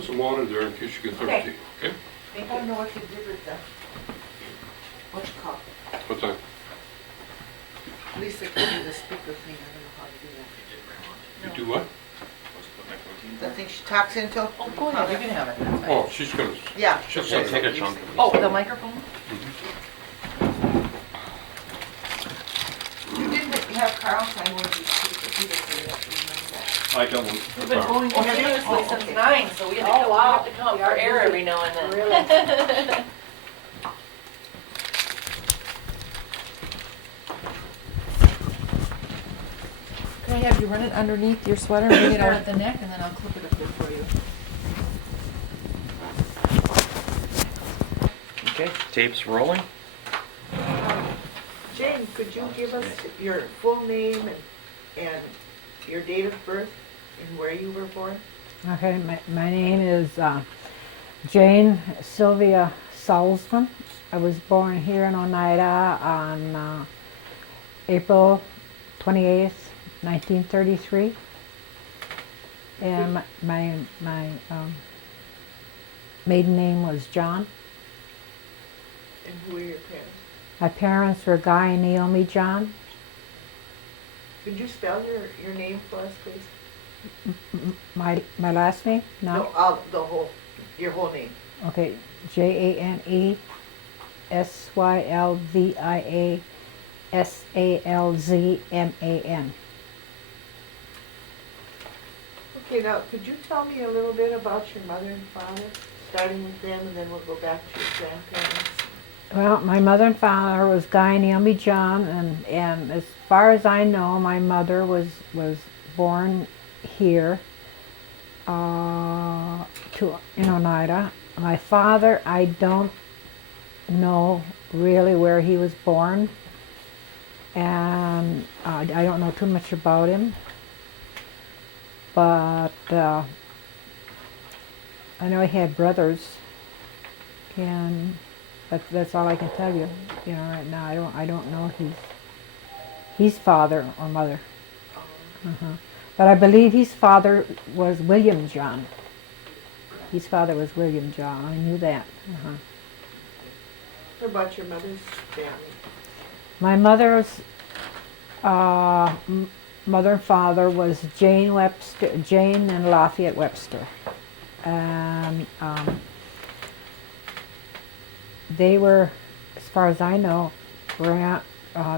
put some water there in case you get thirsty, okay? I don't know what you did with the, what you call it. What's that? Lisa gave you the speaker thing, I don't know how to do that. You do what? The thing she talks into? Oh, go ahead, you can have it. That's fine. Oh, she's gonna, Yeah. she'll set it Take up. a chunk. Oh, the microphone? You didn't have Carl sign one of these speakers, he didn't say that, remember that? I got one. We've been going Oh, have you? continuously Oh, since okay. 9, so we have to Oh, come, wow. we have to come We for are air busy. every now and then. Really? Can I have you run it underneath your sweater and bring it out at the neck, and then I'll clip it up here for you. Okay, tape's rolling. Jane, could you give us your full name and your date of birth and where you were born? Okay, my name is Jane Sylvia Salzman. I was born here in Oneida on April 28th, 1933. And my maiden name was John. And who are your parents? My parents were Guy and Naomi John. Could you spell your name for us, please? My last name? No? Your whole name. Okay, JaneSylvia Salzman. Okay, now, could you tell me a little bit about your mother and father, starting with them, and then we'll go back to your grandparents? Well, my mother and father was Guy and Naomi John, and as far as I know, my mother was born here in Oneida. My father, I don't know really where he was born, and I don't know too much about him, but I know he had brothers, and that's all I can tell you. You know, right now I don't know his father or mother. But I believe his father was William John. His father was William John. I knew that. What about your mother's family? My mother's mother and father was Jane and Lafayette Webster, and they were, as far as I know,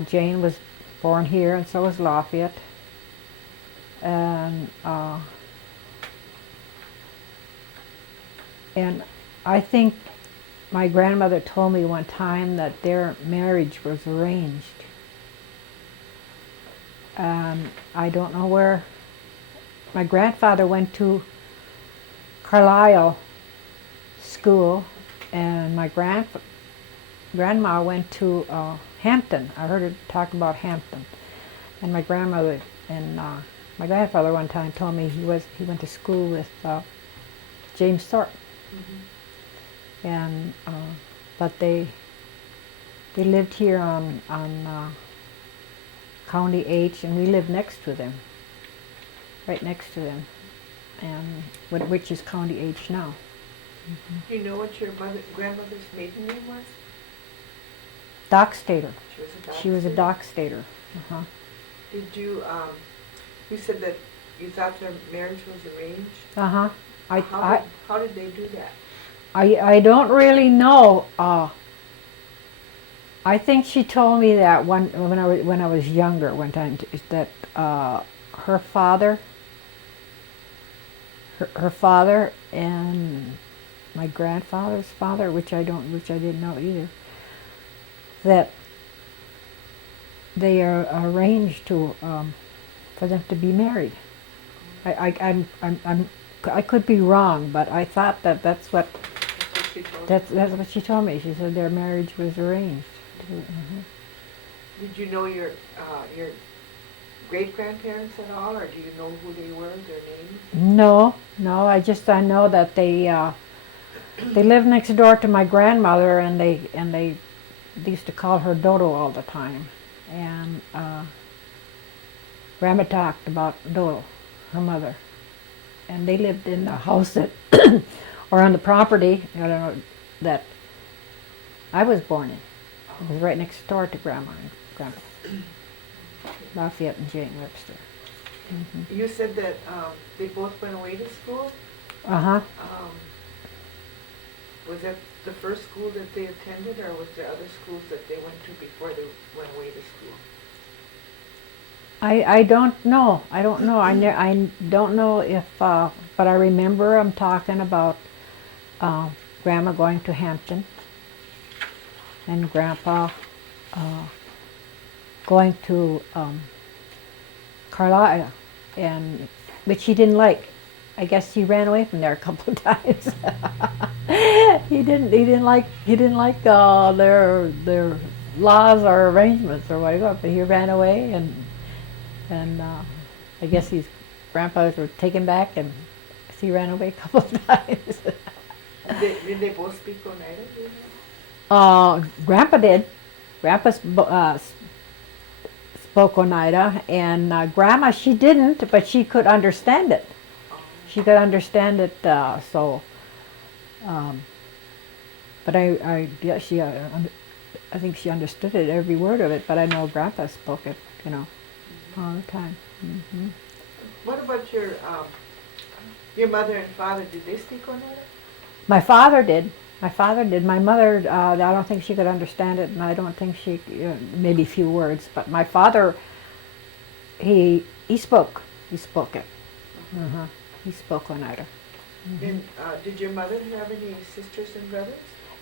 Jane was born here, and so was Lafayette. And I think my grandmother told me one time that their marriage was arranged. I don't know where. My grandfather went to Carlisle School, and my grandma went to Hampton. I heard her talk about Hampton. And my grandmother and my grandfather one time told me he went to school with James Thorpe. And but they lived here on County H, and we lived next to them, right next to them, and which is County H now. Do you know what your grandmother's maiden name was? Dockstader. She was a She was a Dockstader. Did you, you said that you thought their marriage was arranged? How did they do that? I don't really know. I think she told me that when I was younger one time that her father and my grandfather's father, which I didn't know either, that they are arranged to for them to be married. I could be wrong, but I thought that's what That's what she told me. what she told me. She said their marriage was arranged. Did you know your great-grandparents at all, or do you know who they were, their names? No. I know that they lived next door to my grandmother, and they used to call her Dodo all the time. And Grandma talked about Dodo, her mother, and they lived in the house that, or on the property, I don't know, that I was born in. It was right next door to Grandma and Grandpa. Lafayette and Jane Webster. You said that they both went away to school. Uh-huh. Was that the first school that they attended, or was there other schools that they went to before they went away to school? I don't know. I don't know. I don't know if, but I remember them talking about Grandma going to Hampton and Grandpa going to Carlisle, and which he didn't like. I guess he ran away from there a couple of times. He didn't like their laws or arrangements or whatever. But he ran away, and I guess his grandfathers were taken back, and he ran away a couple of times. Did they both speak Oneida? Do you know? Grandpa did. Grandpa spoke Oneida, and Grandma, she didn't, but she could understand it. She could understand it, but I think she understood it, every word of it, but I know Grandpa spoke it, all the time. Mm-hmm. What about your mother and father? Did they speak Oneida? My father did. My mother, I don't think she could understand it, and I don't think she, maybe a few words, but my father, he spoke it. Uh-huh. He spoke Oneida. Mm-hmm. And did your mother have any sisters and brothers?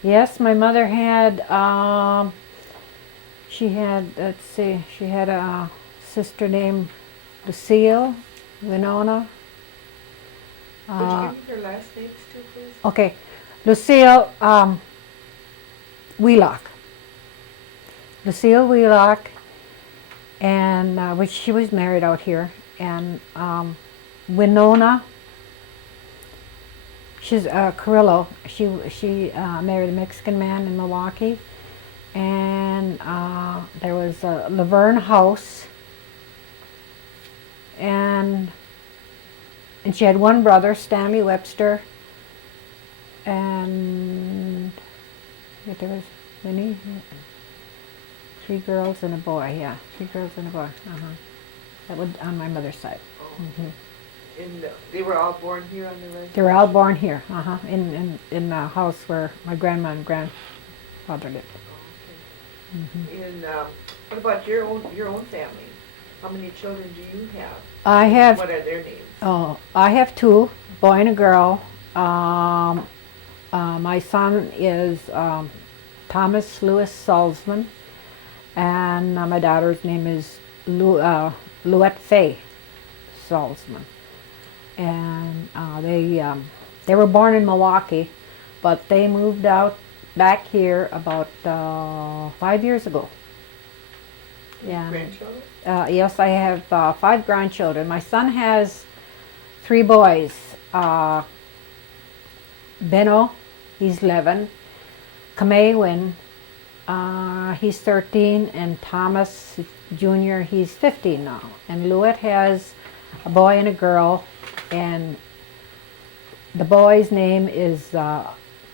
Yes, my mother had, she had a sister named Lucille, Winona. Would you give me their last names too, please? Okay, Lucille Wheelock. Lucille Wheelock, and which she was married out here, and Winona. She's Carrillo. She married a Mexican man in Milwaukee, and there was Laverne House, and she had one brother, Stanley Webster, and there was many, 3 girls and a boy. Yeah, 3 girls and a boy. That was on my mother's side. Mm-hmm. And they were all born here on the reservation? They were all born here, in the house where my grandma and grandfather lived. Okay. Mm-hmm. And what about your own family? How many children do you have? I have. What are their names? Oh, I have 2, a boy and a girl. My son is Thomas Lewis Salzman, and my daughter's name is Louette Faye Salzman. And they were born in Milwaukee, but they moved out back here about 5 years ago. Yeah. Grandchildren? Yes, I have 5 grandchildren. My son has 3 boys. Benno, he's 11. Kamewin, he's 13, and Thomas Jr., he's 15 now. And Louette has a boy and a girl, and the boy's name is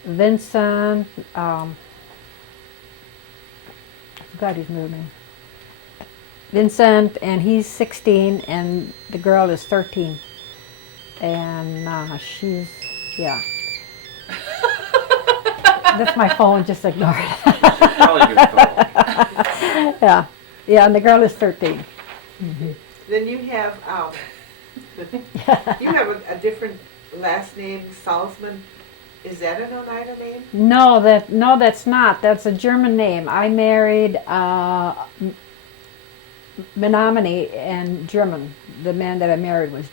Vincent, I forgot his middle name. Vincent, and he's 16, and the girl is 13. And she's, yeah. That's my phone, just ignore it. Probably your phone. Yeah, and the girl is 13. Mm-hmm. Then you have a different last name, Salzman. Is that an Oneida name? No, that's not. That's a German name. I married Menominee and German. The man that I married was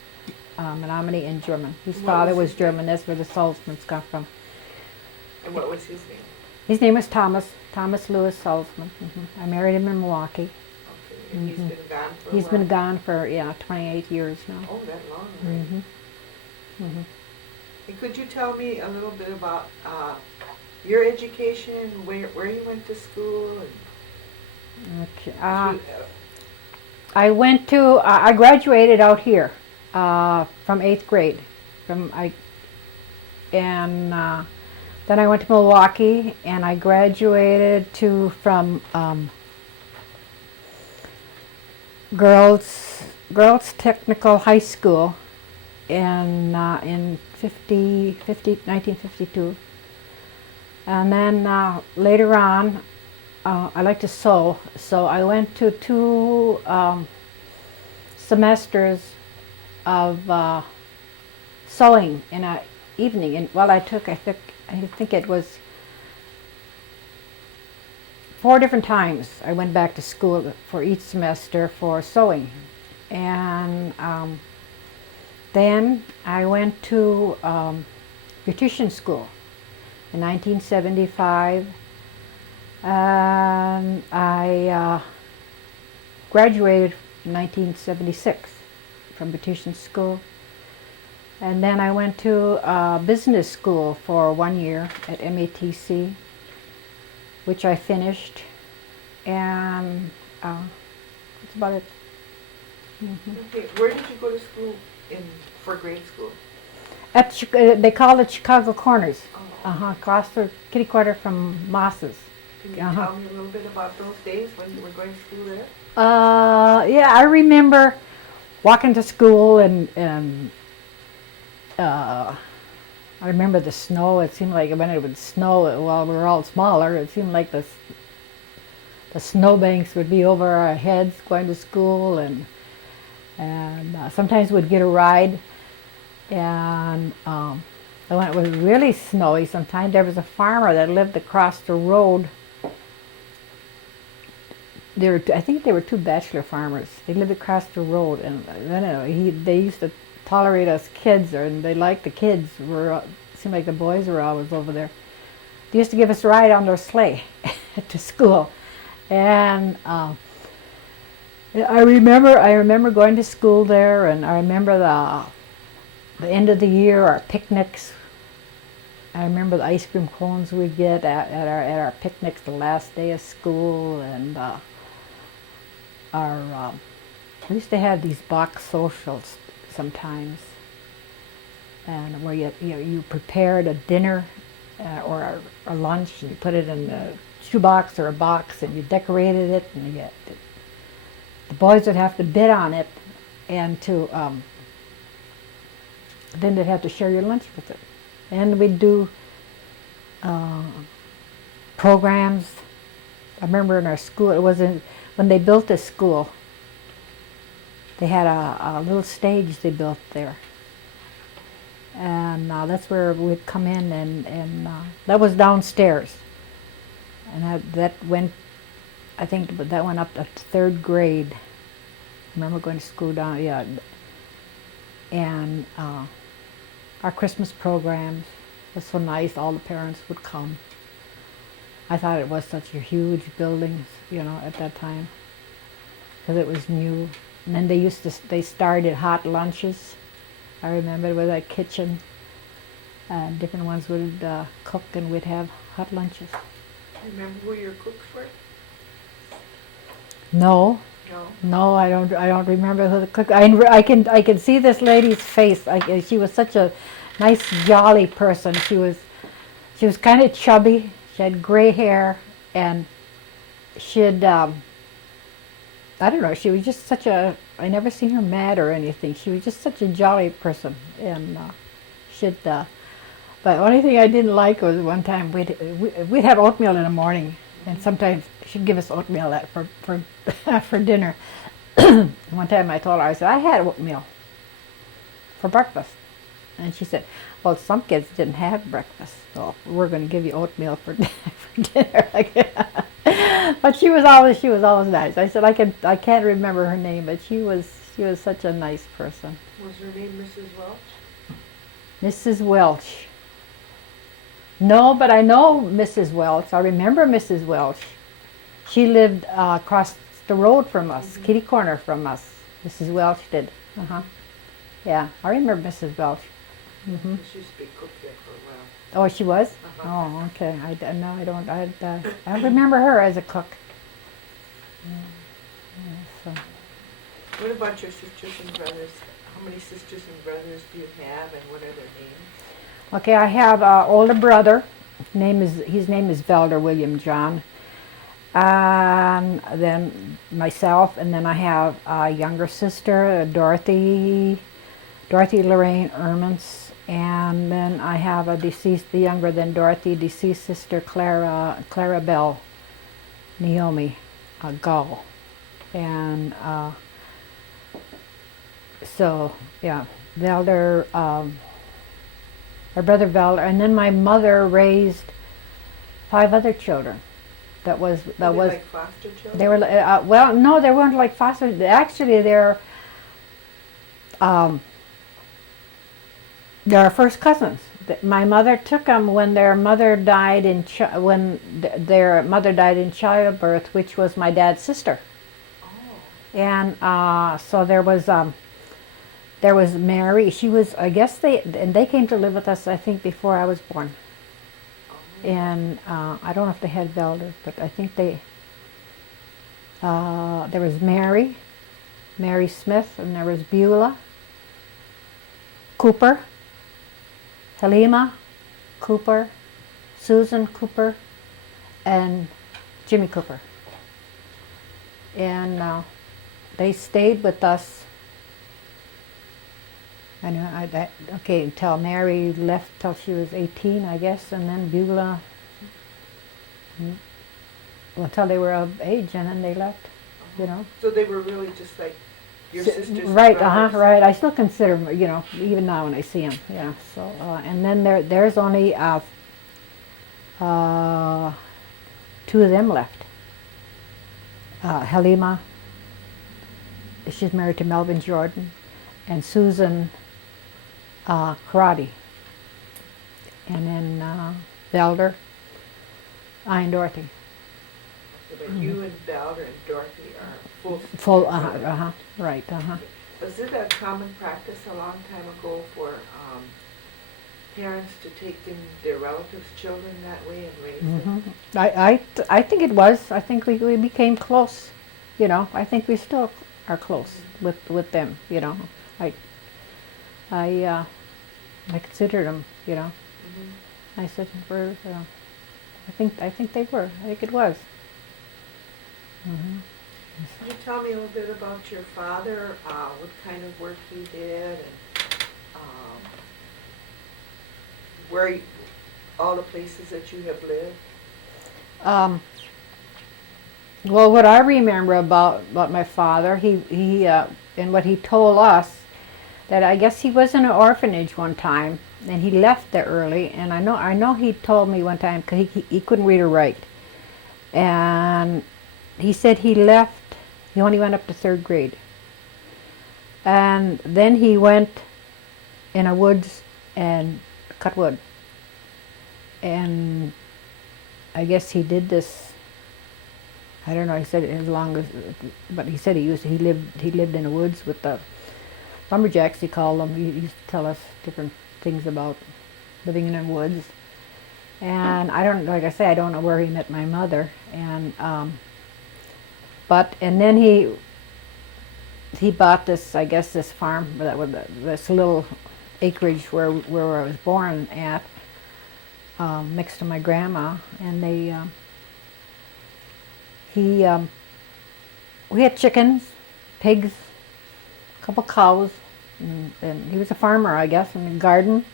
Menominee and German. His father was German. That's where the Salzmans come from. And what was his name? His name was Thomas Lewis Salzman. I married him in Milwaukee. Okay. And he's been gone for a He's while? been gone for 28 years now. Oh, that long already. And could you tell me a little bit about your education, where you went to school? Okay. I graduated out here from 8th grade Then I went to Milwaukee, and I graduated from girls technical high school in 1952. And then later on, I like to sew, so I went to 2 semesters of sewing in an evening. And I think it was 4 different times I went back to school for each semester for sewing. And then I went to beautician school in 1975. And I graduated in 1976 from beautician school. And then I went to business school for 1 year at MATC, which I finished. And that's about it. Okay, where did you go to school for grade school? They call it Chicago Corners. Oh. Across the kitty corner from Moss's. Can you tell me a little bit about those days when you were going to school there? Yeah, I remember walking to school and I remember the snow. It seemed like when it would snow, while we were all smaller, it seemed like the snowbanks would be over our heads going to school, and sometimes we'd get a ride. And when it was really snowy, sometimes there was a farmer that lived across the road. I think they were 2 bachelor farmers. They lived across the road, and they used to tolerate us kids, and they liked the kids. It seemed like the boys were always over there. They used to give us a ride on their sleigh to school, and I remember going to school there, and I remember the end of the year, our picnics. I remember the ice cream cones we'd get at our picnics the last day of school, and we used to have these box socials sometimes, and where you prepared a dinner or a lunch, and you put it in a shoebox or a box, and you decorated it, and the boys would have to bid on it, and then they'd have to share your lunch with it. And we'd do programs. I remember in our school, when they built this school, they had a little stage they built there. And that's where we'd come in, and that was downstairs. And that went, I think that went up to 3rd grade. I remember going to school down, yeah. And our Christmas programs was so nice. All the parents would come. I thought it was such a huge building, at that time, because it was new. And then they started hot lunches. I remember it was a kitchen, and different ones would cook, and we'd have hot lunches. Remember who your cooks were? No. No, I don't remember who the cook. I can see this lady's face. She was such a nice, jolly person. She was kind of chubby. She had gray hair, and she'd I don't know. She was just such a. I never seen her mad or anything. She was just such a jolly person, and but the only thing I didn't like was one time we'd have oatmeal in the morning, and sometimes she'd give us oatmeal for dinner. One time I told her, I said, I had oatmeal for breakfast. And she said, well, some kids didn't have breakfast, so we're going to give you oatmeal for dinner. But she was always nice. I said, I can't remember her name, but she was such a nice person. Was her name Mrs. Welch? Mrs. Welch. No, but I know Mrs. Welch. I remember Mrs. Welch. She lived across the road from us, kitty corner from us. Mrs. Welch did. Yeah, I remember Mrs. Welch. She used to be cook there for a while. Oh, she was? Oh, okay. I don't remember her as a cook. What about your sisters and brothers? How many sisters and brothers do you have, and what are their names? Okay, I have an older brother. His name is Velder William John. Then myself, and then I have a younger sister, Dorothy Lorraine Ermans, and then I have a deceased, the younger than Dorothy, deceased sister Clara Bell Naomi Gull, and so yeah, Velder, my brother Velder, and then my mother raised 5 other children. That was Were they like foster children? they were well, no, they weren't like foster. Actually, they're our first cousins. My mother took them when their mother died in their mother died in childbirth, which was my dad's sister. Oh. And so there was Mary. She was, I guess they came to live with us, I think, before I was born. And I don't know if they had Velder, but I think there was Mary Smith, and there was Beulah Cooper, Halima Cooper, Susan Cooper, and Jimmy Cooper. And they stayed with us. I know, until Mary left till she was 18, I guess, and then Beulah, until they were of age, and then they left, you know. So they were really just like your sisters and Right, brothers? right. I still consider them, you know, even now when I see them, yeah. So, and then there's only 2 of them left. Halima, she's married to Melvin Jordan, and Susan Karate, and then Velder, I and Dorothy. But you and Velder and Dorothy are full sisters. Full, brothers. right, Was it a common practice a long time ago for parents to take in their relatives' children that way and raise them? I think it was. I think we became close. You know, I think we still are close with them. You know, I considered them. You know, I said I think they were. I think it was. Can you tell me a little bit about your father, what kind of work he did, and where all the places that you have lived? Well, what I remember about my father, he and what he told us, that I guess he was in an orphanage one time, and he left there early. And I know he told me one time, because he couldn't read or write, and he said he left. He only went up to 3rd grade, and then he went in a woods and cut wood. And I guess he did this. I don't know. He said as long as, but he said he lived in the woods with the lumberjacks. He called them. He used to tell us different things about living in the woods. And I don't, like I say, I don't know where he met my mother. And and then he bought this, I guess, this farm, that was this little acreage where I was born at, next to my grandma, and we had chickens, pigs, a couple cows, and he was a farmer, I guess, in the garden,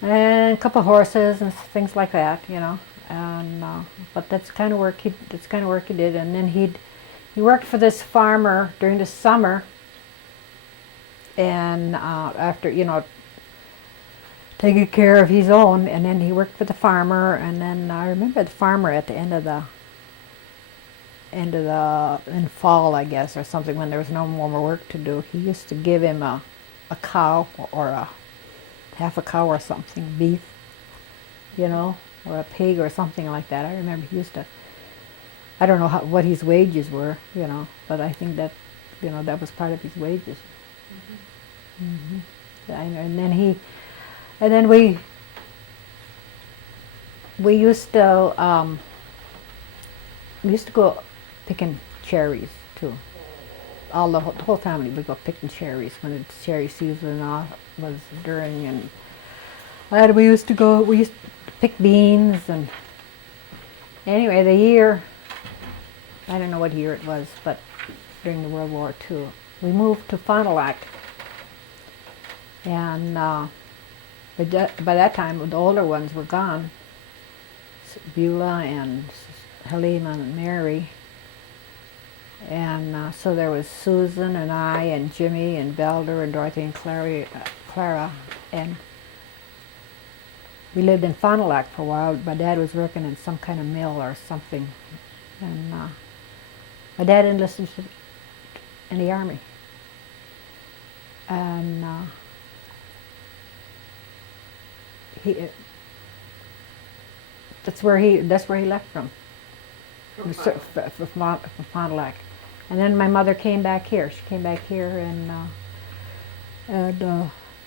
and a couple horses and things like that, you know. And but that's kind of work he did. And then he worked for this farmer during the summer, and after, you know, taking care of his own, and then he worked for the farmer. And then I remember the farmer at the end of the in fall, I guess, or something, when there was no more work to do, he used to give him a cow, or a half a cow or something, beef, you know, or a pig or something like that. I remember he used to, I don't know what his wages were, you know, but I think that, you know, that was part of his wages. And then we used to go picking cherries too. the whole family would go picking cherries when the cherry season was during, and we used to pick beans, and anyway, the year, I don't know what year it was, but during the World War II, we moved to Fond du Lac, and by that time the older ones were gone, Beulah and Halima and Mary. And so there was Susan and I and Jimmy and Belder and Dorothy and Clara, and we lived in Fond du Lac for a while. My dad was working in some kind of mill or something, and my dad enlisted in the army, and that's where he left from. From Fond du Lac. And then my mother came back here. She came back here and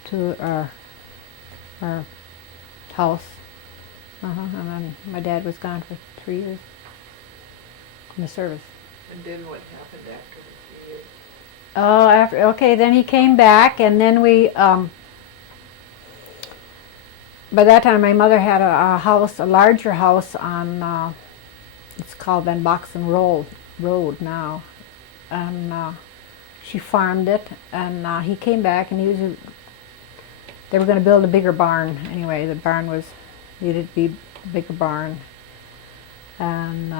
to our house. And then my dad was gone for 3 years in the service. And then what happened after the 3 years? Oh, okay, then he came back, and then we, by that time my mother had a house, a larger house on, it's called Van Boxen Road now, and she farmed it, and he came back, and they were going to build a bigger barn. Anyway, the barn needed to be a bigger barn, and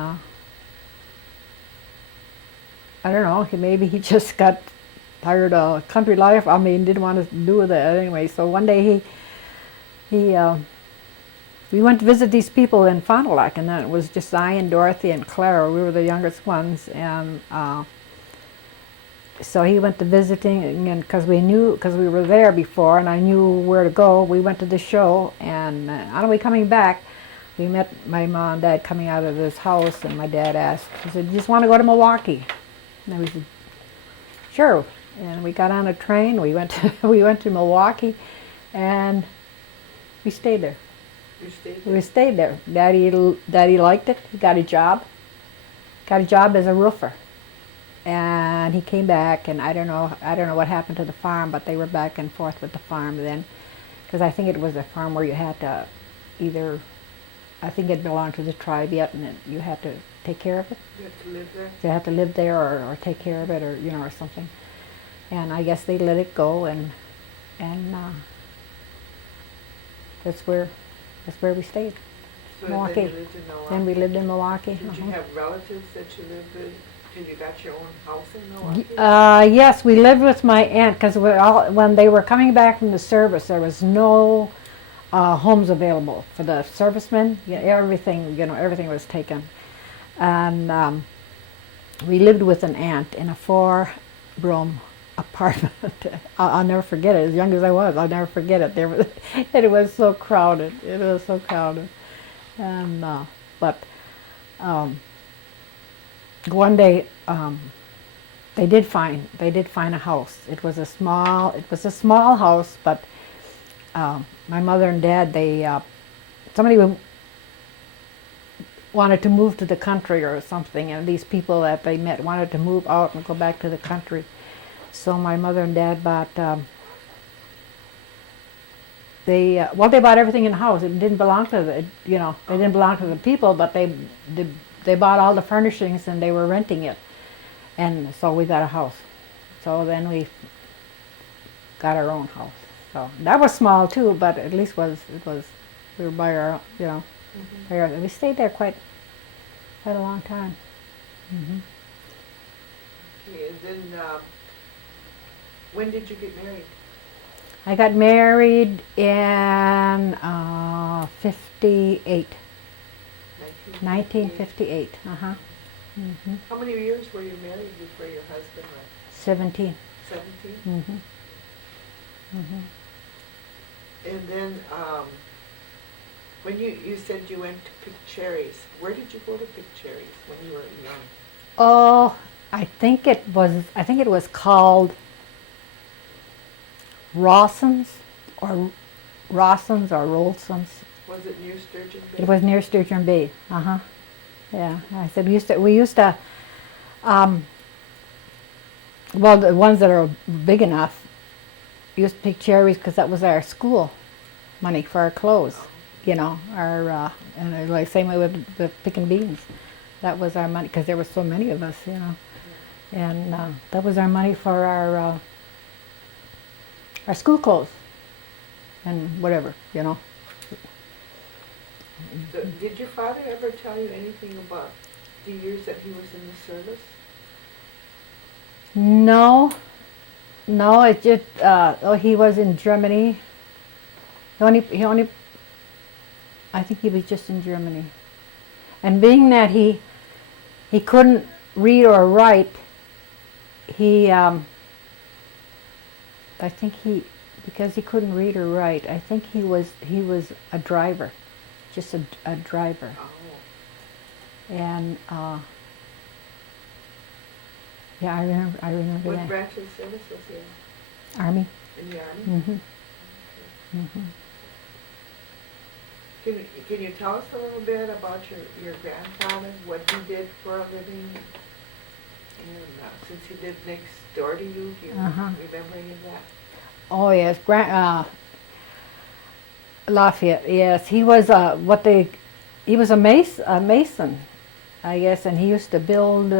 I don't know, maybe he just got tired of country life. I mean, didn't want to do that anyway. So one day we went to visit these people in Fond du Lac, and then it was just I and Dorothy and Clara. We were the youngest ones, and so he went to visiting, and because we were there before, and I knew where to go. We went to the show, and on the way coming back, we met my mom and dad coming out of this house, and my dad asked, he said, "You just want to go to Milwaukee?" And we said, "Sure." And we got on a train. We went to Milwaukee, and we stayed there. You stayed there? We stayed there. Daddy liked it. He got a job. Got a job as a roofer. And he came back, and I don't know what happened to the farm, but they were back and forth with the farm then, because I think it was a farm where you had to I think it belonged to the tribe yet, and you had to take care of it. You had to live there? You had to live there or take care of it, or or something. And I guess they let it go, and that's where we stayed. So Milwaukee. then you lived in Milwaukee? Then we lived in Milwaukee. Did you have relatives that you lived with till you got your own house in Milwaukee? Yes, we lived with my aunt, because when they were coming back from the service, there was no homes available for the servicemen. Everything was taken, and we lived with an aunt in a 4-room apartment. I'll never forget it. As young as I was, I'll never forget it. It was so crowded. It was so crowded, and but one day they did find a house. It was a small house, but my mother and dad, somebody wanted to move to the country or something, and these people that they met wanted to move out and go back to the country. So my mother and dad bought. They bought everything in the house. It didn't belong to they didn't belong to the people, but they bought all the furnishings, and they were renting it, and so we got a house. So then we got our own house. So that was small too, but at least we were by our we stayed there quite a long time. Mm-hmm. Okay, and then when did you get married? I got married in 58. 1958. Mm-hmm. How many years were you married before your husband left? 17. 17? Mm-hmm. Mm-hmm. And then when you said you went to pick cherries, where did you go to pick cherries when you were young? Oh, I think it was called Rawson's or Rolson's. Was it near Sturgeon Bay? It was near Sturgeon Bay. Yeah. I said we used to well, the ones that are big enough, we used to pick cherries because that was our school money for our clothes, you know, and like same way with the picking beans. That was our money because there were so many of us, you know, and that was our money for our school clothes and whatever, you know. So, did your father ever tell you anything about the years that he was in the service? No, no, it just, he was in Germany. He only, I think he was just in Germany. And being that he couldn't read or write, I think because he couldn't read or write, I think he was a driver, just a driver. Oh. And, yeah, I remember What that. branch of service was he in? Army. In the Army? Mm-hmm. Okay. Mm-hmm. Can you tell us a little bit about your grandfather, what he did for a living? And since he lived next door to you, do you remember any of that? Oh yes, Lafayette. Yes, he was he was a mason, I guess, and he used to build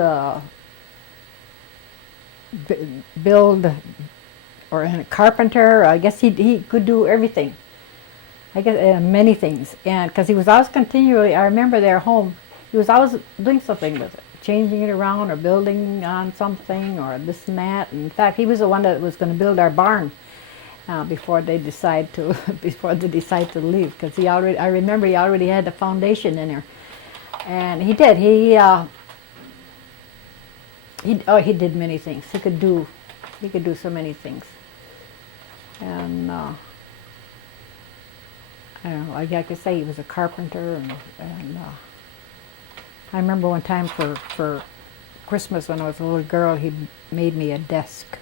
or a carpenter. I guess he could do everything. I guess many things, and because he was always continually. I remember their home. He was always doing something with it, changing it around or building on something or this and that. And in fact, he was the one that was going to build our barn before they decide to leave. Because I remember he already had the foundation in there, and he did. He did many things. He could do so many things, and. I don't know, like I could say he was a carpenter, and I remember one time for Christmas when I was a little girl, he made me a desk,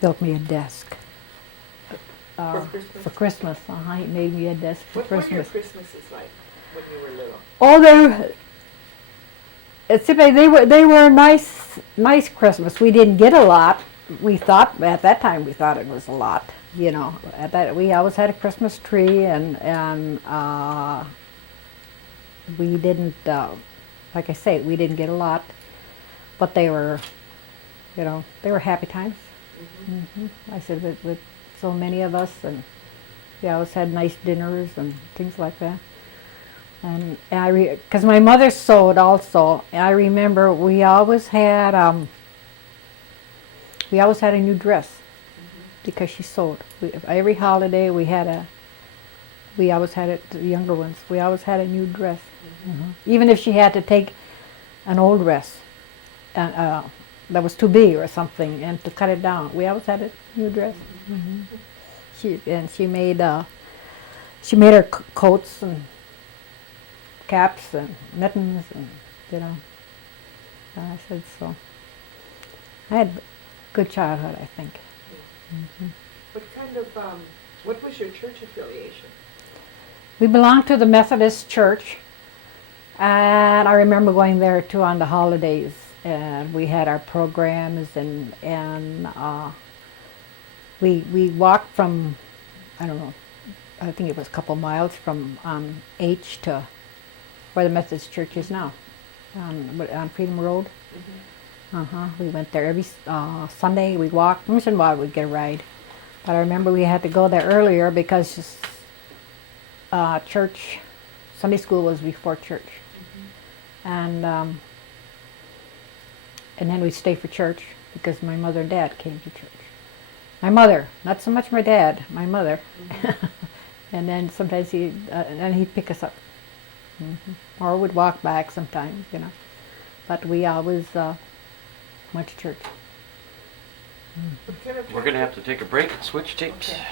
built me a desk. For Christmas? For Christmas, he made me a desk for What were your Christmas. Christmases like when you were little? Oh, they were nice Christmas. We didn't get a lot. We thought at that time it was a lot. You know, at that we always had a Christmas tree, and we didn't, like I say, we didn't get a lot, but they were, you know, they were happy times. Mm-hmm. I said with so many of us, and we always had nice dinners and things like that. And because my mother sewed also, I remember we always had a new dress. Because she sewed. Every holiday we always had it, the younger ones, we always had a new dress. Even if she had to take an old dress that was too big or something and to cut it down, we always had a new dress. She made her coats and caps and mittens, and you know. I said so. I had a good childhood, I think. What was your church affiliation? We belonged to the Methodist Church, and I remember going there too on the holidays, and we had our programs, and we walked from, I don't know, I think it was a couple miles from H to where the Methodist Church is now, on Freedom Road. We went there every Sunday. We walked. Once in a while we'd get a ride. But I remember we had to go there earlier because church, Sunday school was before church. And then we'd stay for church because my mother and dad came to church. My mother, not so much my dad, my mother. And then sometimes he'd pick us up. Or we'd walk back sometimes, you know. But we always went to church. What kind of We're going to have to take a break and switch tapes. Okay.